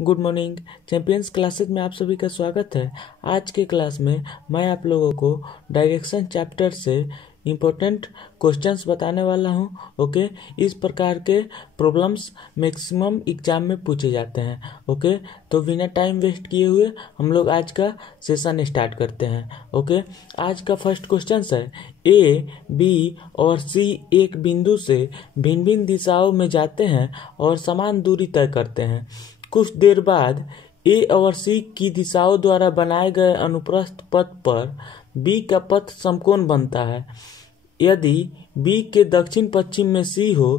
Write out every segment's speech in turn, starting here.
Good morning. Champions classes में आप सभी का स्वागत है। आज के क्लास में मैं आप लोगों को डायरेक्शन चैप्टर से इम्पोर्टेंट क्वेश्चंस बताने वाला हूं। ओके, इस प्रकार के प्रॉब्लम्स मैक्सिमम एग्जाम में पूछे जाते हैं। ओके, तो बिना टाइम वेस्ट किए हुए हम लोग आज का सेशन स्टार्ट करते हैं। ओके, आज का फर्स्ट क्वेश्चन है, ए, बी और सी एक बिंदु से भिन्न भिन्न दिशाओं में जाते हैं और समान दूरी तय करते हैं। कुछ देर बाद ए और सी की दिशाओं द्वारा बनाए गए अनुप्रस्थ पथ पर बी का पथ समकोण बनता है। यदि बी के दक्षिण पश्चिम में सी हो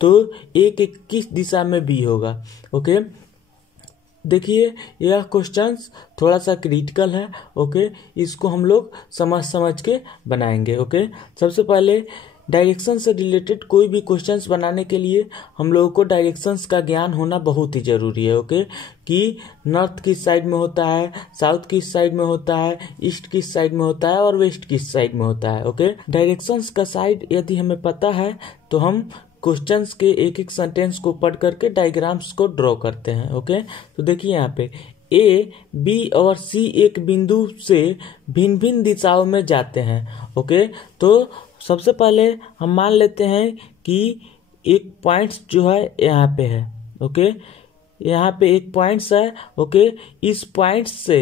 तो ए के किस दिशा में बी होगा। ओके, देखिए यह क्वेश्चंस थोड़ा सा क्रिटिकल है। ओके, इसको हम लोग समझ के बनाएंगे। ओके, सबसे पहले डायरेक्शन से रिलेटेड कोई भी क्वेश्चंस बनाने के लिए हम लोगों को डायरेक्शंस का ज्ञान होना बहुत ही ज़रूरी है। ओके, कि नॉर्थ किस साइड में होता है, साउथ किस साइड में होता है, ईस्ट किस साइड में होता है और वेस्ट किस साइड में होता है। ओके, डायरेक्शंस का साइड यदि हमें पता है तो हम क्वेश्चंस के एक एक सेंटेंस को पढ़ करके डायग्राम्स को ड्रॉ करते हैं। ओके, तो देखिए यहाँ पे ए, बी और सी एक बिंदु से भिन्न भिन्न दिशाओं में जाते हैं। ओके, तो सबसे पहले हम मान लेते हैं कि एक पॉइंट्स जो है यहाँ पे है। ओके, यहाँ पे एक पॉइंट्स है। ओके, इस पॉइंट्स से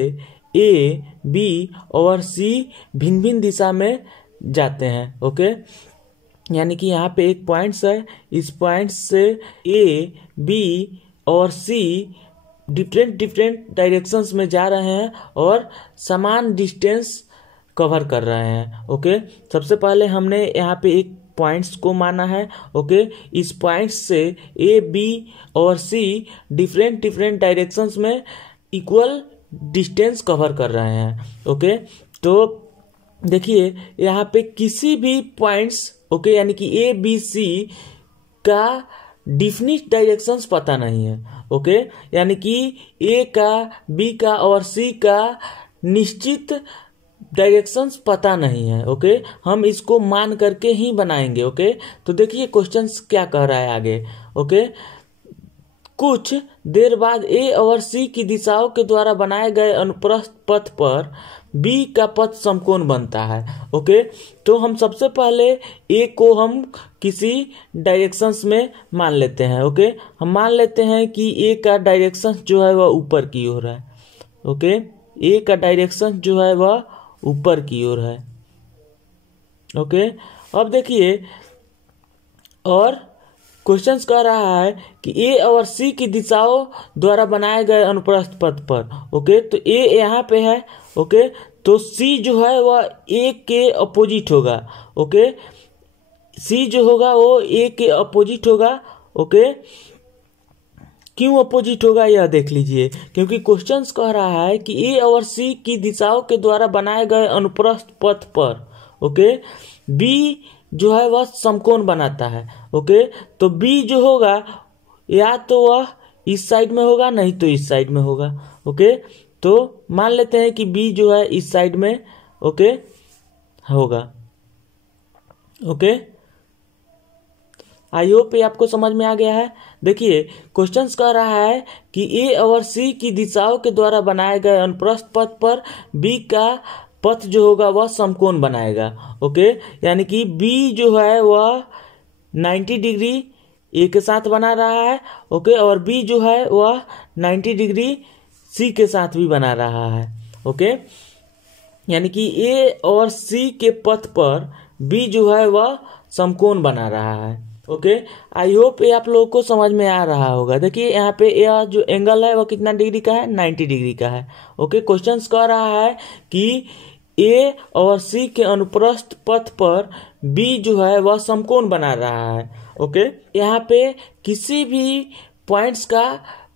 ए, बी और सी भिन्न भिन्न दिशा में जाते हैं। ओके, यानी कि यहाँ पे एक पॉइंट्स है, इस पॉइंट्स से ए, बी और सी डिफरेंट डायरेक्शंस में जा रहे हैं और समान डिस्टेंस कवर कर रहे हैं। ओके, सबसे पहले हमने यहाँ पे एक पॉइंट्स को माना है। ओके, इस पॉइंट्स से ए, बी और सी डिफरेंट डायरेक्शंस में इक्वल डिस्टेंस कवर कर रहे हैं। ओके, तो देखिए यहाँ पे किसी भी पॉइंट्स, ओके, यानी कि ए, बी, सी का डिफिनिट डायरेक्शंस पता नहीं है। ओके, यानी कि ए का, बी का और सी का निश्चित डायरेक्शंस पता नहीं है। ओके, हम इसको मान करके ही बनाएंगे। ओके, तो देखिए क्वेश्चंस क्या कह रहा है आगे। ओके, कुछ देर बाद ए और सी की दिशाओं के द्वारा बनाए गए अनुप्रस्थ पथ पर बी का पथ समकोण बनता है। ओके, तो हम सबसे पहले ए को हम किसी डायरेक्शंस में मान लेते हैं। ओके, हम मान लेते हैं कि ए का डायरेक्शन जो है वह ऊपर की ओर है। ओके, ए का डायरेक्शन जो है वह ऊपर की ओर है। ओके, अब देखिए और क्वेश्चंस कह रहा है कि ए और सी की दिशाओं द्वारा बनाए गए अनुप्रस्थ पथ पर। ओके, तो ए यहाँ पे है। ओके, तो सी जो है वह ए के अपोजिट होगा। ओके, सी जो होगा वो ए के अपोजिट होगा। ओके, क्यों अपोजिट होगा यह देख लीजिए, क्योंकि क्वेश्चंस कह रहा है कि ए और सी की दिशाओं के द्वारा बनाए गए अनुप्रस्थ पथ पर, ओके, बी जो है वह समकोण बनाता है। ओके, तो बी जो होगा या तो वह इस साइड में होगा, नहीं तो इस साइड में होगा। ओके, तो मान लेते हैं कि बी जो है इस साइड में, ओके, होगा। ओके, आई होप ये आपको समझ में आ गया है। देखिए क्वेश्चंस कह रहा है कि ए और सी की दिशाओं के द्वारा बनाए गए अनुप्रस्थ पथ पर बी का पथ जो होगा वह समकोण बनाएगा। ओके, यानी कि बी जो है वह 90 डिग्री ए के साथ बना रहा है। ओके, और बी जो है वह 90 डिग्री सी के साथ भी बना रहा है। ओके, यानी कि ए और सी के पथ पर बी जो है वह समकोण बना रहा है। ओके, आई होप ये आप लोगों को समझ में आ रहा होगा। देखिए यहाँ पे यह जो एंगल है वह कितना डिग्री का है, 90 डिग्री का है। ओके, क्वेश्चंस कह रहा है कि ए और सी के अनुप्रस्थ पथ पर बी जो है वह समकोण बना रहा है। ओके, यहाँ पे किसी भी पॉइंट्स का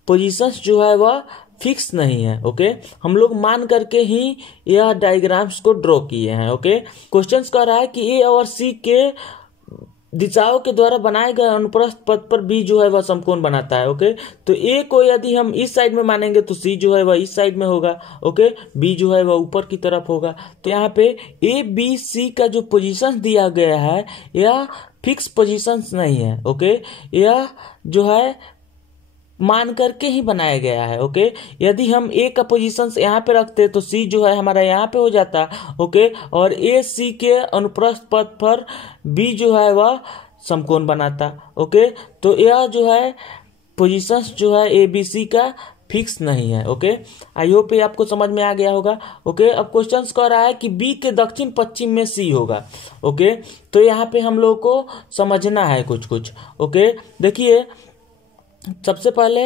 पोजीशंस जो है वह फिक्स नहीं है। ओके, हम लोग मान करके ही यह डायग्राम्स को ड्रॉ किए हैं। ओके, क्वेश्चंस कह रहा है कि ए और सी के दिशाओं के द्वारा बनाए गए अनुप्रस्थ पथ पर बी जो है वह समकोण बनाता है। ओके, तो ए को यदि हम इस साइड में मानेंगे तो सी जो है वह इस साइड में होगा। ओके, बी जो है वह ऊपर की तरफ होगा। तो यहाँ पे ए, बी, सी का जो पोजीशन दिया गया है यह फिक्स पोजीशंस नहीं है। ओके, यह जो है मान करके ही बनाया गया है। ओके, यदि हम ए का पोजीशन यहाँ पे रखते तो सी जो है हमारा यहाँ पे हो जाता। ओके, और ए सी के अनुप्रस्थ पथ पर बी जो है वह समकोण बनाता। ओके, तो यह जो है पोजीशंस जो है ए बी सी का फिक्स नहीं है। ओके, आई होप ये आपको समझ में आ गया होगा। ओके, अब क्वेश्चन कह रहा है कि बी के दक्षिण पश्चिम में सी होगा। ओके, तो यहाँ पे हम लोग को समझना है कुछ कुछ। ओके, देखिए सबसे पहले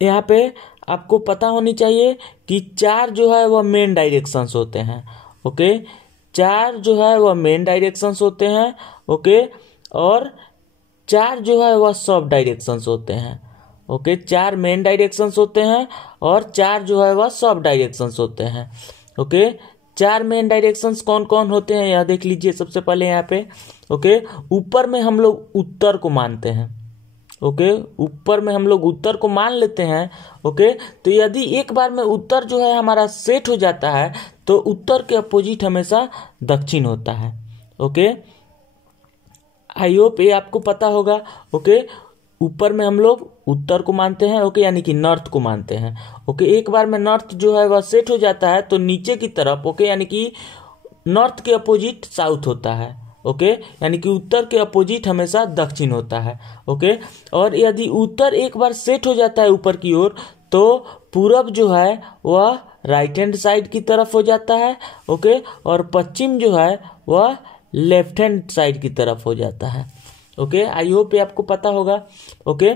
यहाँ पे आपको पता होनी चाहिए कि चार जो है वह मेन डायरेक्शंस होते हैं। ओके, चार जो है वह मेन डायरेक्शंस होते हैं। ओके, और चार जो है वह सब डायरेक्शंस होते हैं। ओके, चार मेन डायरेक्शंस होते हैं और चार जो है वह सब डायरेक्शंस होते हैं। ओके, चार मेन डायरेक्शंस कौन कौन होते हैं यह देख लीजिए सबसे पहले यहाँ पे। ओके, ऊपर में हम लोग उत्तर को मानते हैं। ओके, ऊपर में हम लोग उत्तर को मान लेते हैं। ओके, तो यदि एक बार में उत्तर जो है हमारा सेट हो जाता है तो उत्तर के अपोजिट हमेशा दक्षिण होता है। ओके, आई होप ये आपको पता होगा। ओके, ऊपर में हम लोग उत्तर को मानते हैं। ओके, यानी कि नॉर्थ को मानते हैं। ओके, एक बार में नॉर्थ जो है वह सेट हो जाता है तो नीचे की तरफ ओके यानी कि नॉर्थ के अपोजिट साउथ होता है। ओके, यानी कि उत्तर के अपोजिट हमेशा दक्षिण होता है। ओके, और यदि उत्तर एक बार सेट हो जाता है ऊपर की ओर तो पूरब जो है वह राइट हैंड साइड की तरफ हो जाता है। ओके, और पश्चिम जो है वह लेफ्ट हैंड साइड की तरफ हो जाता है। ओके, आई होप ये आपको पता होगा। ओके,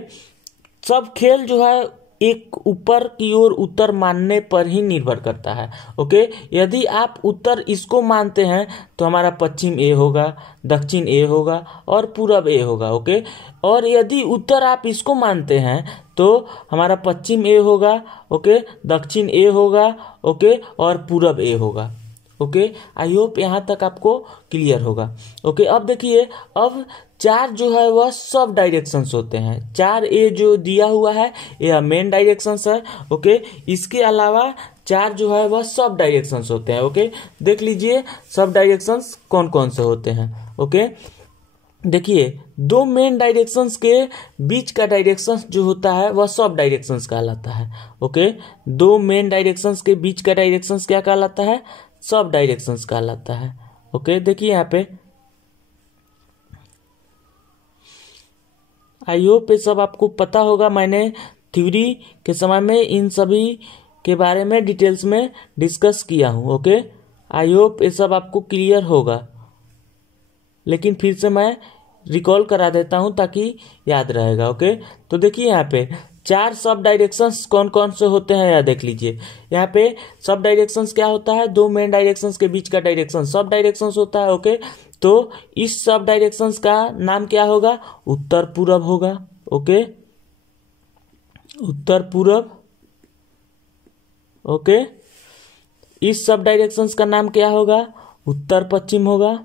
सब खेल जो है एक ऊपर की ओर उत्तर मानने पर ही निर्भर करता है। ओके, यदि आप उत्तर इसको मानते हैं तो हमारा पश्चिम ए होगा, दक्षिण ए होगा और पूरब ए होगा। ओके, और यदि उत्तर आप इसको मानते हैं तो हमारा पश्चिम ए होगा। ओके, दक्षिण ए होगा। ओके, और पूरब ए होगा। ओके, आई होप यहाँ तक आपको क्लियर होगा। ओके, अब देखिए अब चार जो है वह सब डायरेक्शंस होते हैं। चार ए जो दिया हुआ है यह मेन डायरेक्शंस है। ओके, इसके अलावा चार जो है वह सब डायरेक्शंस होते हैं। ओके, देख लीजिए सब डायरेक्शंस कौन कौन से होते हैं। ओके, देखिए दो मेन डायरेक्शंस के बीच का डायरेक्शंस जो होता है वह सब डायरेक्शंस कहलाता है। ओके, दो मेन डायरेक्शंस के बीच का डायरेक्शंस क्या कहलाता है? सब डायरेक्शंस कहलाता है। ओके, देखिए यहाँ पे आई होप ये सब आपको पता होगा। मैंने थ्योरी के समय में इन सभी के बारे में डिटेल्स में डिस्कस किया हूँ। ओके, आई होप ये सब आपको क्लियर होगा, लेकिन फिर से मैं रिकॉल करा देता हूँ ताकि याद रहेगा। ओके, तो देखिए यहाँ पे चार सब डायरेक्शंस कौन कौन से होते हैं यह देख लीजिए। यहाँ पे सब डायरेक्शंस क्या होता है? दो मेन डायरेक्शंस के बीच का डायरेक्शन सब डायरेक्शंस होता है। ओके, तो इस सब डायरेक्शंस का नाम क्या होगा? उत्तर पूरब होगा। ओके, उत्तर पूरब। ओके, इस सब डायरेक्शंस का नाम क्या होगा? उत्तर पश्चिम होगा।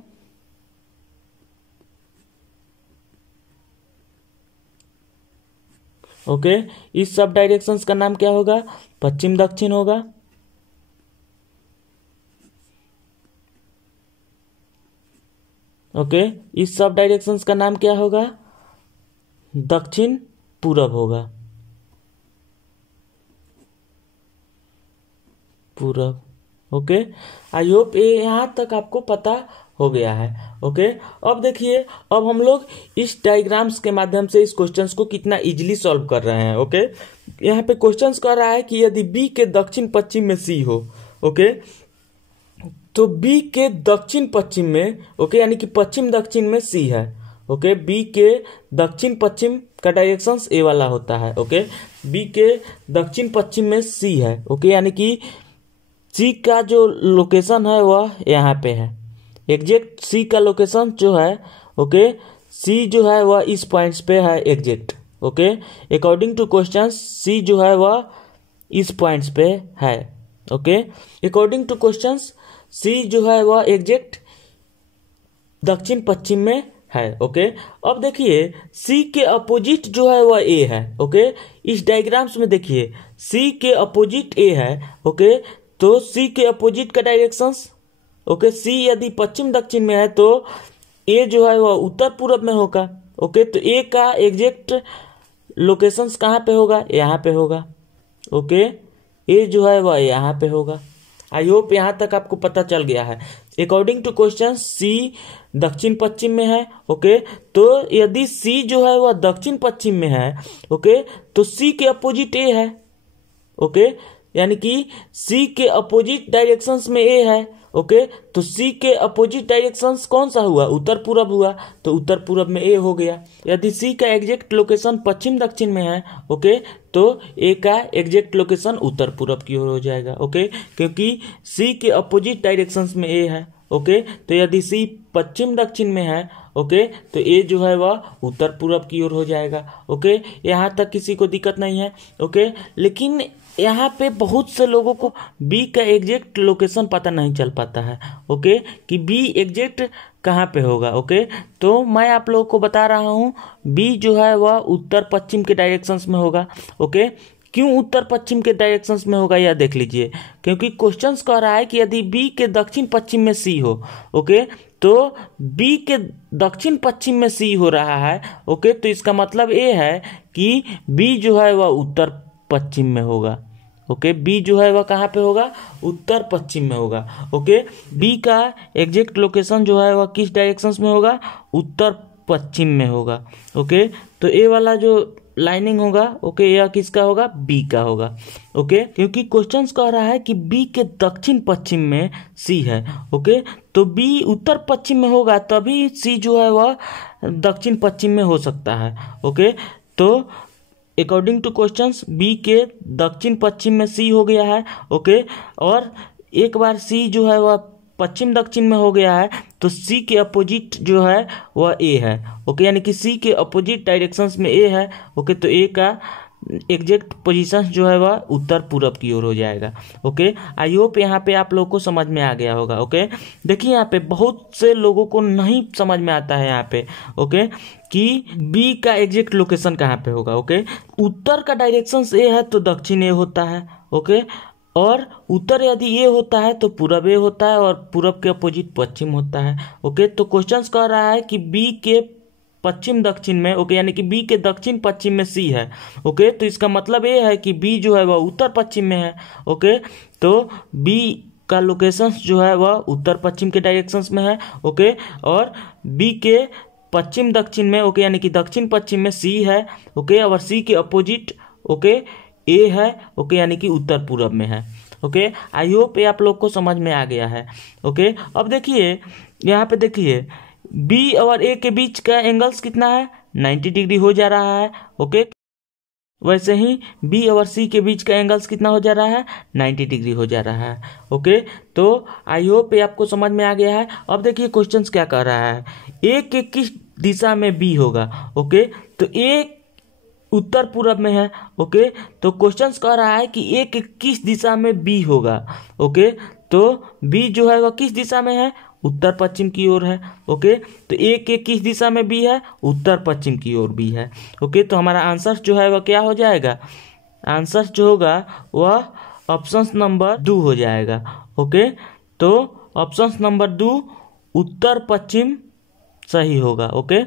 ओके, इस सब डायरेक्शंस का नाम क्या होगा? पश्चिम दक्षिण होगा। ओके, इस सब डायरेक्शंस का नाम क्या होगा? दक्षिण पूरब होगा। पूरब। ओके, आई होप ये यहाँ तक आपको पता हो गया है। ओके, अब देखिए अब हम लोग इस डायग्राम्स के माध्यम से इस क्वेश्चंस को कितना इजीली सॉल्व कर रहे हैं। ओके, यहाँ पे क्वेश्चंस कह रहा है कि यदि बी के दक्षिण पश्चिम में सी हो। ओके, तो बी के दक्षिण पश्चिम में ओके यानी कि पश्चिम दक्षिण में सी है। ओके, बी के दक्षिण पश्चिम का डायरेक्शन ए वाला होता है। ओके, बी के दक्षिण पश्चिम में सी है। ओके, यानी कि सी का जो लोकेशन है वह यहाँ पे है। एग्जैक्ट सी का लोकेशन जो है ओके, सी जो है वह इस पॉइंट्स पे है exact. Okay, according to question C जो है वह इस पॉइंट्स पे है। Okay, according to question C जो है वह एग्जैक्ट दक्षिण पश्चिम में है। ओके, अब देखिए सी के अपोजिट जो है वह ए है। ओके, इस डायग्राम्स में देखिए सी के अपोजिट ए है। ओके, तो सी के अपोजिट का डायरेक्शंस ओके, सी यदि पश्चिम दक्षिण में है तो ए जो है वह उत्तर पूरब में होगा। ओके, तो ए का एग्जैक्ट लोकेशंस कहाँ पे होगा, यहाँ पे होगा। ओके, ए जो है वह यहाँ पे होगा। आई होप यहाँ तक आपको पता चल गया है। अकॉर्डिंग टू क्वेश्चन सी दक्षिण पश्चिम में है। ओके, तो यदि सी जो है वह दक्षिण पश्चिम में है, ओके, तो सी के अपोजिट ए है। ओके, यानी कि सी के अपोजिट डायरेक्शंस में ए है। ओके, तो सी के अपोजिट डायरेक्शंस कौन सा हुआ, उत्तर पूरब हुआ, तो उत्तर पूरब में ए हो गया। यदि सी का एग्जैक्ट लोकेशन पश्चिम दक्षिण में है, ओके, तो ए का एग्जैक्ट लोकेशन उत्तर पूरब की ओर हो जाएगा। ओके, क्योंकि सी के अपोजिट डायरेक्शंस में ए है। ओके, तो यदि सी पश्चिम दक्षिण में है, ओके, तो ए जो है वह उत्तर पूरब की ओर हो जाएगा। ओके, यहाँ तक किसी को दिक्कत नहीं है। ओके, लेकिन यहाँ पे बहुत से लोगों को बी का एग्जैक्ट लोकेशन पता नहीं चल पाता है। ओके, कि बी एग्जैक्ट कहाँ पे होगा। ओके, तो मैं आप लोगों को बता रहा हूँ बी जो है वह उत्तर पश्चिम के डायरेक्शंस में होगा। ओके, क्यों उत्तर पश्चिम के डायरेक्शंस में होगा यह देख लीजिए, क्योंकि क्वेश्चंस कह रहा है कि यदि बी के दक्षिण पश्चिम में सी हो, ओके, तो बी के दक्षिण पश्चिम में सी हो रहा है। ओके, तो इसका मतलब ये है कि बी जो है वह उत्तर पश्चिम में होगा। ओके, बी जो है वह कहाँ पे होगा, उत्तर पश्चिम में होगा। ओके, बी का एग्जैक्ट लोकेशन जो है वह किस डायरेक्शंस में होगा, उत्तर पश्चिम में होगा। ओके, तो ए वाला जो लाइनिंग होगा, ओके, यह किसका होगा, बी का होगा। ओके, क्योंकि क्वेश्चंस कह रहा है कि बी के दक्षिण पश्चिम में सी है। ओके, तो बी उत्तर पश्चिम में होगा तभी सी जो है वह दक्षिण पश्चिम में हो सकता है। ओके, तो अकॉर्डिंग टू क्वेश्चंस बी के दक्षिण पश्चिम में सी हो गया है। ओके, और एक बार सी जो है वह पश्चिम दक्षिण में हो गया है तो सी के अपोजिट जो है वह ए है। ओके, यानी कि सी के अपोजिट डायरेक्शंस में ए है। ओके, तो ए का एग्जैक्ट पोजीशन जो है वह उत्तर पूरब की ओर हो जाएगा। ओके, आई होप यहाँ पे आप लोगों को समझ में आ गया होगा। ओके, देखिए यहाँ पे बहुत से लोगों को नहीं समझ में आता है यहाँ पे, ओके, कि बी का एग्जैक्ट लोकेशन कहाँ पे होगा। ओके, उत्तर का डायरेक्शन ए है तो दक्षिण ए होता है। ओके, और उत्तर यदि ए होता है तो पूरब ए होता है और पूरब के अपोजिट पश्चिम होता है। ओके, तो क्वेश्चंस कह रहा है कि बी के पश्चिम दक्षिण में, ओके, यानी कि बी के दक्षिण पश्चिम में सी है। ओके, तो इसका मतलब ये है कि बी जो है वह उत्तर पश्चिम में है। ओके, तो बी का लोकेशन जो है वह उत्तर पश्चिम के डायरेक्शंस में है। ओके, और बी के पश्चिम दक्षिण में, ओके, यानी कि दक्षिण पश्चिम में सी है। ओके, और सी के अपोजिट, ओके, ए है। ओके, यानी कि उत्तर पूरब में है। ओके, आई होप ये आप लोग को समझ में आ गया है। ओके, अब देखिए यहाँ पे देखिए बी और ए के बीच का एंगल्स कितना है, 90 डिग्री हो जा रहा है। ओके, वैसे ही बी और सी के बीच का एंगल्स कितना हो जा रहा है, 90 डिग्री हो जा रहा है। ओके, तो आई होप ये आपको समझ में आ गया है। अब देखिए क्वेश्चंस क्या कह रहा है, ए के किस दिशा में बी होगा। ओके, तो ए उत्तर पूरब में है। ओके, तो क्वेश्चंस कह रहा है कि ए के किस दिशा में बी होगा। ओके, तो बी जो है वह किस दिशा में है, उत्तर पश्चिम की ओर है। ओके, तो ए के किस दिशा में बी है, उत्तर पश्चिम की ओर बी है। ओके, तो हमारा आंसर जो है वह क्या हो जाएगा, आंसर जो होगा वह ऑप्शन नंबर 2 हो जाएगा। ओके, तो ऑप्शन नंबर 2 उत्तर पश्चिम सही होगा। ओके,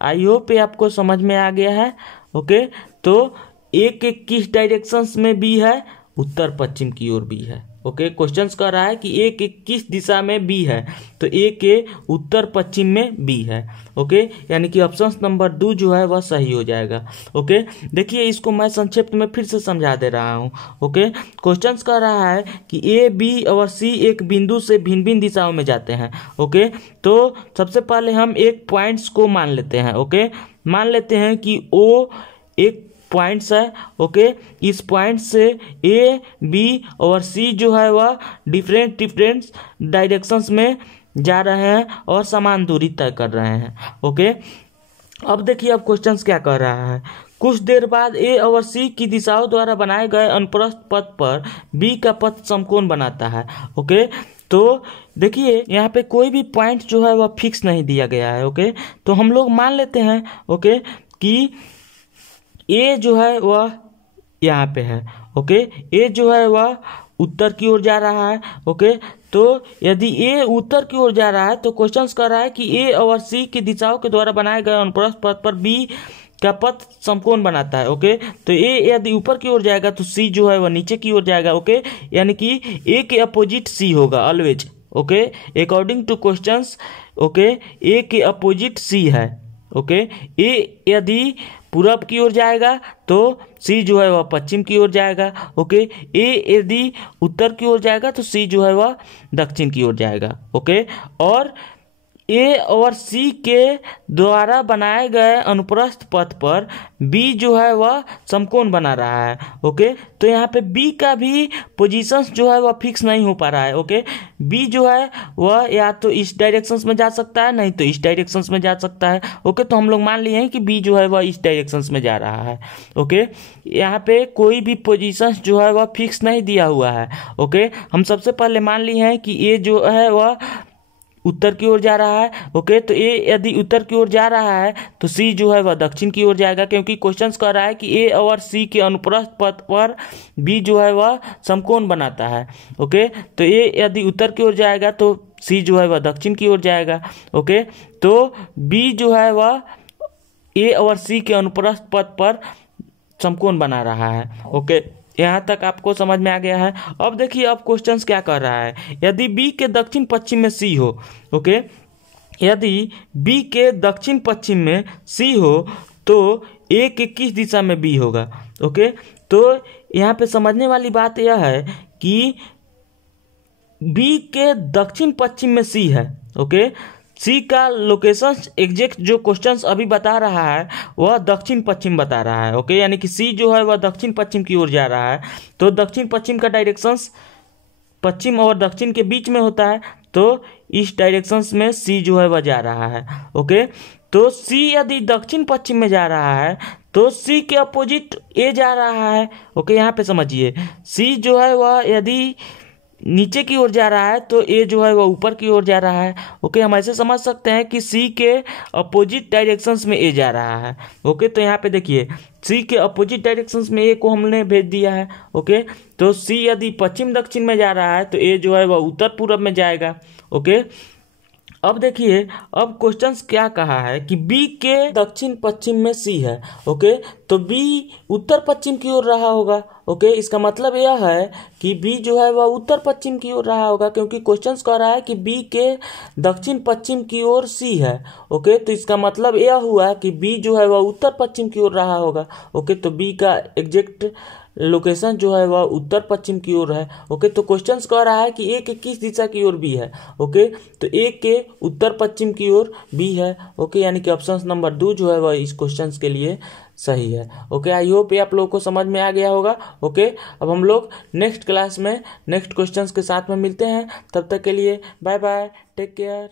आई होप ये आपको समझ में आ गया है। ओके, तो ए के किस डायरेक्शंस में बी है, उत्तर पश्चिम की ओर बी है। ओके, क्वेश्चंस कह रहा है कि ए के किस दिशा में बी है, तो ए के उत्तर पश्चिम में बी है। ओके, यानी कि ऑप्शन नंबर 2 जो है वह सही हो जाएगा। ओके, देखिए इसको मैं संक्षिप्त में फिर से समझा दे रहा हूँ। ओके, क्वेश्चंस कह रहा है कि ए बी और सी एक बिंदु से भिन्न भिन्न दिशाओं में जाते हैं। ओके, तो सबसे पहले हम एक पॉइंट्स को मान लेते हैं। ओके, मान लेते हैं कि ओ एक पॉइंट्स है। ओके, इस पॉइंट से ए बी और सी जो है वह डिफरेंट डायरेक्शंस में जा रहे हैं और समान दूरी तय कर रहे हैं। ओके, अब देखिए अब क्वेश्चंस क्या कह रहा है, कुछ देर बाद ए और सी की दिशाओं द्वारा बनाए गए अनुप्रस्थ पथ पर बी का पथ समकोण बनाता है। ओके, तो देखिए यहाँ पे कोई भी पॉइंट जो है वह फिक्स नहीं दिया गया है। ओके, तो हम लोग मान लेते हैं, ओके, कि ए जो है वह यहाँ पे है। ओके, ए जो है वह उत्तर की ओर जा रहा है। ओके, तो यदि ए उत्तर की ओर जा रहा है तो क्वेश्चंस कर रहा है कि ए और सी की दिशाओं के द्वारा बनाए गए अनुप्रस्थ पथ पर बी का पथ समकोण बनाता है। ओके, तो ए यदि ऊपर की ओर जाएगा तो सी जो है वह नीचे की ओर जाएगा। ओके, यानी कि ए के अपोजिट सी होगा always. Okay, according to questions, okay, A के अपोजिट सी है। ओके, ए यदि पूरब की ओर जाएगा तो सी जो है वह पश्चिम की ओर जाएगा। ओके, ए यदि उत्तर की ओर जाएगा तो सी जो है वह दक्षिण की ओर जाएगा। ओके, और ए और सी के द्वारा बनाए गए अनुप्रस्थ पथ पर बी जो है वह समकोण बना रहा है। ओके, तो यहाँ पे बी का भी पोजीशंस जो है वह फिक्स नहीं हो पा रहा है। ओके, बी जो है वह या तो इस डायरेक्शंस में जा सकता है, नहीं तो इस डायरेक्शंस में जा सकता है। ओके, तो हम लोग मान लिए हैं कि बी जो है वह इस डायरेक्शंस में जा रहा है। ओके, यहाँ पे कोई भी पोजीशंस जो है वह फिक्स नहीं दिया हुआ है। ओके, हम सबसे पहले मान लिए हैं कि ए जो है वह उत्तर की ओर जा रहा है। ओके, तो ए यदि उत्तर की ओर जा रहा है तो सी जो है वह दक्षिण की ओर जाएगा, क्योंकि क्वेश्चंस कह रहा है कि ए और सी के अनुप्रस्थ पथ पर बी जो है वह समकोण बनाता है। ओके, तो ए यदि उत्तर की ओर जाएगा तो सी जो है वह दक्षिण की ओर जाएगा। ओके, तो बी जो है वह ए और सी के अनुप्रस्थ पथ पर समकोण बना रहा है। ओके, यहाँ तक आपको समझ में आ गया है। अब देखिए अब क्वेश्चंस क्या कर रहा है। यदि बी के दक्षिण पश्चिम में सी हो, ओके, यदि बी के दक्षिण पश्चिम में सी हो तो ए के किस दिशा में बी होगा। ओके, तो यहाँ पे समझने वाली बात यह है कि बी के दक्षिण पश्चिम में सी है। ओके, सी का लोकेशन एग्जैक्ट जो क्वेश्चंस अभी बता रहा है वह दक्षिण पश्चिम बता रहा है। ओके, यानी कि सी जो है वह दक्षिण पश्चिम की ओर जा रहा है, तो दक्षिण पश्चिम का डायरेक्शंस पश्चिम और दक्षिण के बीच में होता है, तो इस डायरेक्शंस में सी जो है वह जा रहा है। ओके, तो सी यदि दक्षिण पश्चिम में जा रहा है तो सी के अपोजिट ए जा रहा है। ओके, यहाँ पे समझिए, सी जो है वह यदि नीचे की ओर जा रहा है तो ए जो है वह ऊपर की ओर जा रहा है। ओके, हम ऐसे समझ सकते हैं कि सी के अपोजिट डायरेक्शंस में ए जा रहा है। ओके, तो यहाँ पे देखिए सी के अपोजिट डायरेक्शंस में ए को हमने भेज दिया है। ओके, तो सी यदि पश्चिम दक्षिण में जा रहा है तो ए जो है वह उत्तर पूर्व में जाएगा। ओके, अब देखिए अब क्वेश्चंस क्या कहा है कि बी के दक्षिण पश्चिम में सी है। ओके, तो बी उत्तर पश्चिम की ओर रहा होगा। ओके, इसका मतलब यह है कि बी जो है वह उत्तर पश्चिम की ओर रहा होगा, क्योंकि क्वेश्चंस कह रहा है कि बी के दक्षिण पश्चिम की ओर सी है। ओके, तो इसका मतलब यह हुआ कि बी जो है वह उत्तर पश्चिम की ओर रहा होगा। ओके, तो बी का एग्जैक्ट लोकेशन जो है वह उत्तर पश्चिम की ओर है। ओके, तो क्वेश्चंस कह रहा है कि ए के किस दिशा की ओर बी है। ओके, तो ए के उत्तर पश्चिम की ओर बी है। ओके, यानी कि ऑप्शन नंबर 2 जो है वह इस क्वेश्चंस के लिए सही है। ओके, आई होप ये आप लोगों को समझ में आ गया होगा। ओके, अब हम लोग नेक्स्ट क्लास में नेक्स्ट क्वेश्चंस के साथ में मिलते हैं। तब तक के लिए बाय बाय, टेक केयर।